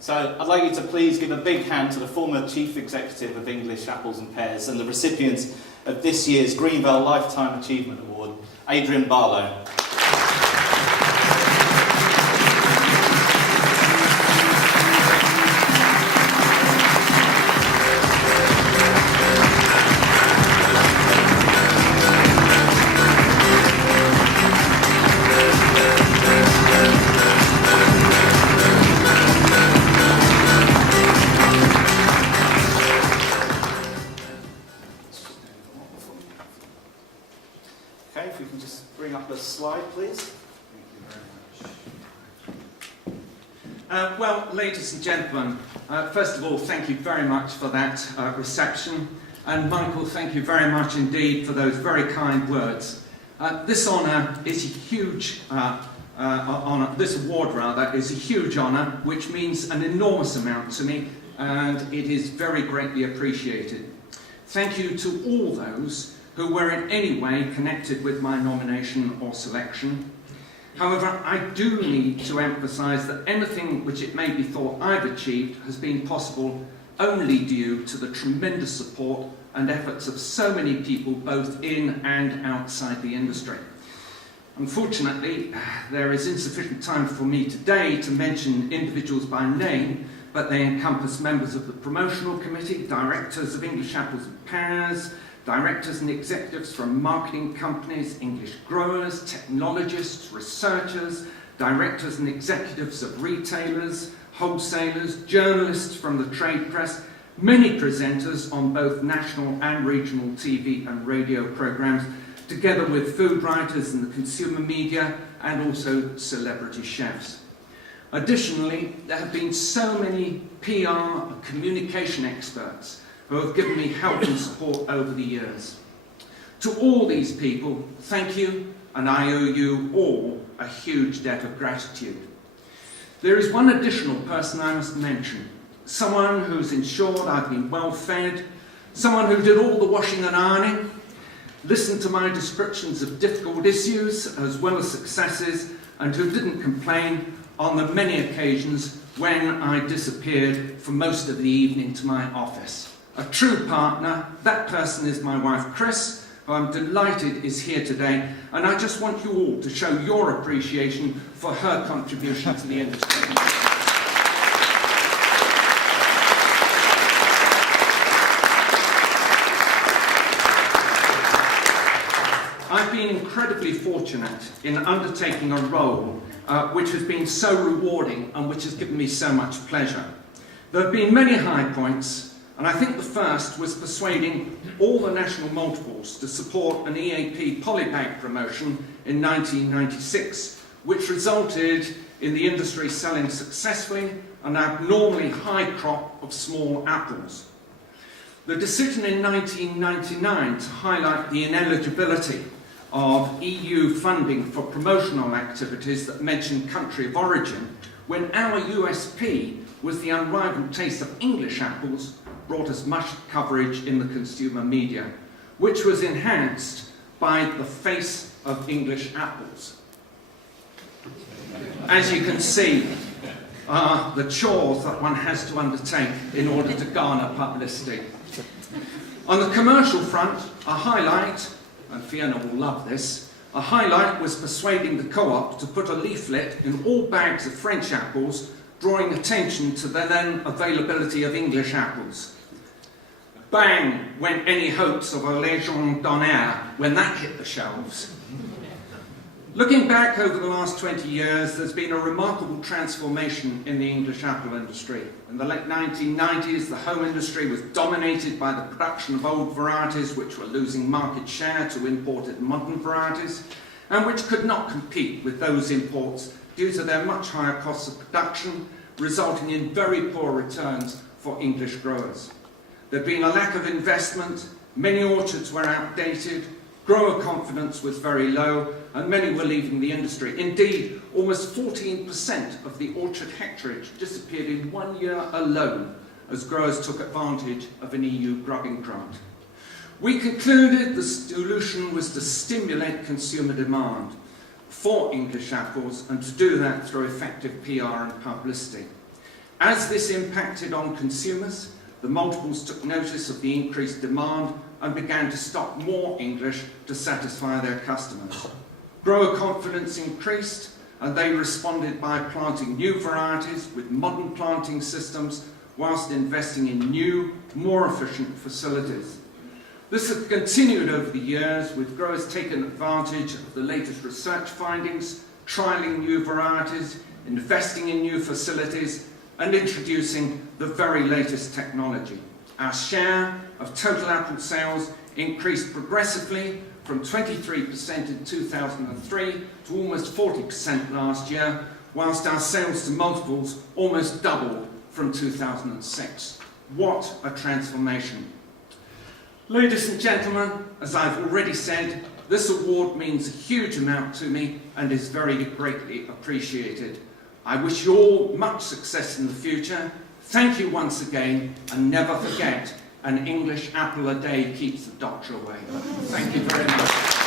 So I'd like you to please give a big hand to the former Chief Executive of English Apples and Pears and the recipients of this year's Greenvale Lifetime Achievement Award, Adrian Barlow. Okay, if we can just bring up the slide, please. Thank you very much. Well, ladies and gentlemen, first of all, thank you very much for that reception. And Michael, thank you very much indeed for those very kind words. This honour is a huge honour, this award rather, is a huge honour, which means an enormous amount to me, and it is very greatly appreciated. Thank you to all those who were in any way connected with my nomination or selection. However, I do need to emphasise that anything which it may be thought I've achieved has been possible only due to the tremendous support and efforts of so many people both in and outside the industry. Unfortunately, there is insufficient time for me today to mention individuals by name, but they encompass members of the promotional committee, directors of English Apples and Pears, directors and executives from marketing companies, English growers, technologists, researchers, directors and executives of retailers, wholesalers, journalists from the trade press, many presenters on both national and regional TV and radio programmes, together with food writers in the consumer media and also celebrity chefs. Additionally, there have been so many PR and communication experts who have given me help and support over the years. To all these people, thank you, and I owe you all a huge debt of gratitude. There is one additional person I must mention, someone who's ensured I've been well fed, someone who did all the washing and ironing, listened to my descriptions of difficult issues as well as successes, and who didn't complain on the many occasions when I disappeared for most of the evening to my office. A true partner, that person is my wife Chris, who I'm delighted is here today, and I just want you all to show your appreciation for her contribution to the industry. I've been incredibly fortunate in undertaking a role which has been so rewarding and which has given me so much pleasure. There have been many high points, and I think the first was persuading all the national multiples to support an EAP polybag promotion in 1996, which resulted in the industry selling successfully an abnormally high crop of small apples. The decision in 1999 to highlight the ineligibility of EU funding for promotional activities that mention country of origin, when our USP was the unrivaled taste of English apples, brought us much coverage in the consumer media, which was enhanced by the face of English apples. As you can see, the chores that one has to undertake in order to garner publicity. On the commercial front, a highlight, and Fiona will love this, a highlight was persuading the co-op to put a leaflet in all bags of French apples, drawing attention to the then availability of English apples. Bang went any hopes of a Légion d'honneur when that hit the shelves. Looking back over the last 20 years, there's been a remarkable transformation in the English apple industry. In the late 1990s, the home industry was dominated by the production of old varieties which were losing market share to imported modern varieties, and which could not compete with those imports due to their much higher costs of production, resulting in very poor returns for English growers. There'd been a lack of investment, many orchards were outdated, grower confidence was very low, and many were leaving the industry. Indeed, almost 14% of the orchard hectareage disappeared in 1 year alone as growers took advantage of an EU grubbing grant. We concluded the solution was to stimulate consumer demand for English apples and to do that through effective PR and publicity. As this impacted on consumers, the multiples took notice of the increased demand and began to stock more English to satisfy their customers. Grower confidence increased, and they responded by planting new varieties with modern planting systems whilst investing in new, more efficient facilities. This has continued over the years, with growers taking advantage of the latest research findings, trialling new varieties, investing in new facilities, and introducing the very latest technology. Our share of total apple sales increased progressively from 23% in 2003 to almost 40% last year, whilst our sales to multiples almost doubled from 2006. What a transformation. Ladies and gentlemen, as I've already said, this award means a huge amount to me and is very greatly appreciated. I wish you all much success in the future. Thank you once again, and never forget, an English apple a day keeps the doctor away. Thank you very much.